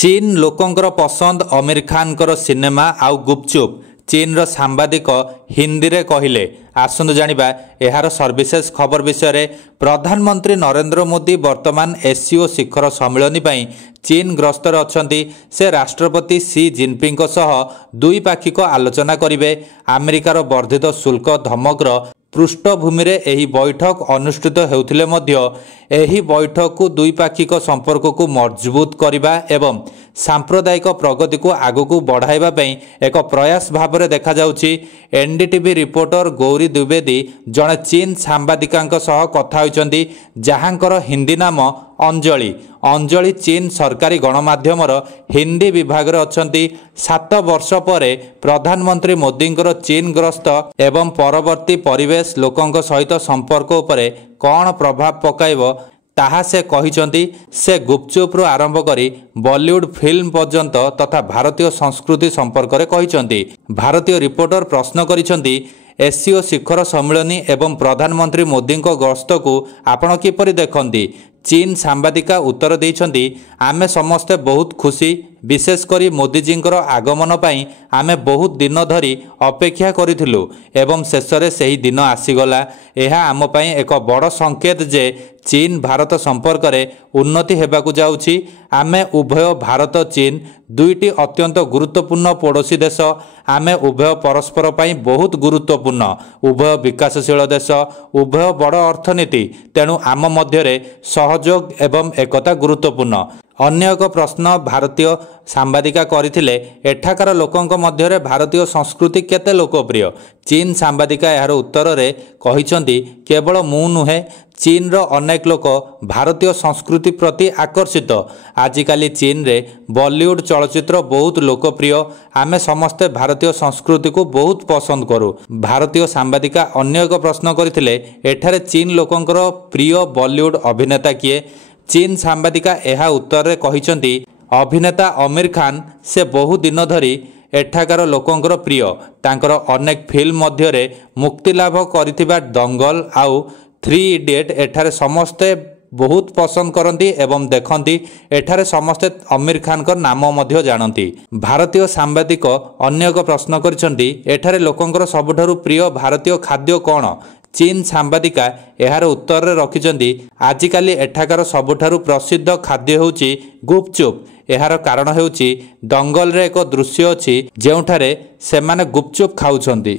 चीन लोकंकर पसंद आमिर खान सिनेमा आउ गुपचुप चीन रो सांबादिक हिंदी रे कहिले आसंतु जानिबा एहार सर्विसेस खबर विषय रे। प्रधानमंत्री नरेंद्र मोदी वर्तमान एससीओ शिखर सम्मेलन पई चीन ग्रस्तर अछंती। से राष्ट्रपति सी जिनपिंग सह द्विपाक्षिक आलोचना करिवे। अमेरिकार वर्धित शुल्क धमकर पृष्ठभूमि रे एही बैठक अनुष्ठित हेउथिले मध्य एही बैठक को द्विपाक्षिक संपर्क को मजबूत करिबा एवं सांप्रदायिक प्रगति को आगकू बढ़ाइबा पई एक प्रयास भाव देखा जाउछि। एनडीटीवी रिपोर्टर गौरी द्विवेदी जड़े चीन सांबादिकांक सह कथा होइचंदी, जहांकर हिंदी नाम अंजलि। अंजलि चीन सरकारी गणमाध्यमर हिंदी विभाग रे अछंती। 7 वर्ष परे प्रधानमंत्री मोदींकर चीन ग्रस्त एवं परवर्ती परिवेश लोकंक सहित संपर्क उपरे कौन प्रभाव पकाइबो ताहा से कहिचंती। से गुपचुप रु आरंभ करी बॉलीवुड फिल्म पर्यंत तथा भारतीय संस्कृति संपर्क रे कहिचंती। भारतीय रिपोर्टर प्रश्न करिसंती, एससीओ शिखर सम्मेलन एवं प्रधानमंत्री मोदी गस्त को आपण किपरि देखंती। चीन सांबादिका उत्तर देइछंती, आमे समस्ते बहुत खुशी, विशेषकर मोदीजींकर आगमन पाई आमे बहुत दिन धरी अपेक्षा करिथिलु एवं शेषरे सही दिन आसीगला। एहा आम पाई एक बड़ संकेत जे चीन भारत संपर्क रे उन्नति हेबाकू जाउछि। आमे उभय भारत चीन दुईटी अत्यंत गुरुत्वपूर्ण पड़ोसी देश। आमे उभय परस्पर पाई बहुत गुरुत्वपूर्ण, उभय विकासशील देश, उभय बड़ अर्थनीति। तेणु आम मध्य सहयोग एवं एकता गुरुत्वपूर्ण। अन्य एक प्रश्न भारतीय सांबादिका करथिले, एठाकार लोकंक मध्य भारतीय संस्कृति केते लोकप्रिय। चीन सांबादिका यार उत्तर रे कहिसंती, केवल मु नुहे, चीन रो अनेक लोक भारतीय संस्कृति प्रति आकर्षित। आजिकाली चीन रे बॉलीवुड चलचित्र बहुत लोकप्रिय। आमे समस्ते भारतीय संस्कृति को बहुत पसंद करू। भारतीय सांबादिका अन्य एक प्रश्न करथिले, एठारे चीन लोकंकर प्रिय बॉलीवुड अभिनेता किए। चीन सांबादिका यह उत्तर रे कहिसंती, अभिनेता आमिर खान। से बहु दिन धरी एठाकार लोकंकर प्रिय। तांकर अनेक फिल्म मध्य रे मुक्ति लाभ करिथिबा दंगल आउ 3 इडियट एठारे समस्ते बहुत पसंद करती एवं देखती। एठारे समस्ते आमिर खान का नाम मध्य जानती। भारतीय सांबादिक अन्य एक प्रश्न करिसंती, एठारे लोकंकर सबुठारु प्रिय भारतीय खाद्य कौन। चीन सांबादिका यार उत्तर रे रखिचंती, आजिकाली एठाकार सबुठारु प्रसिद्ध खाद्य होउची गुपचुप। यार कारण हेउची दंगल रे एक दृश्य अछि जेउठारे सेमाने गुपचुप खाउछंती।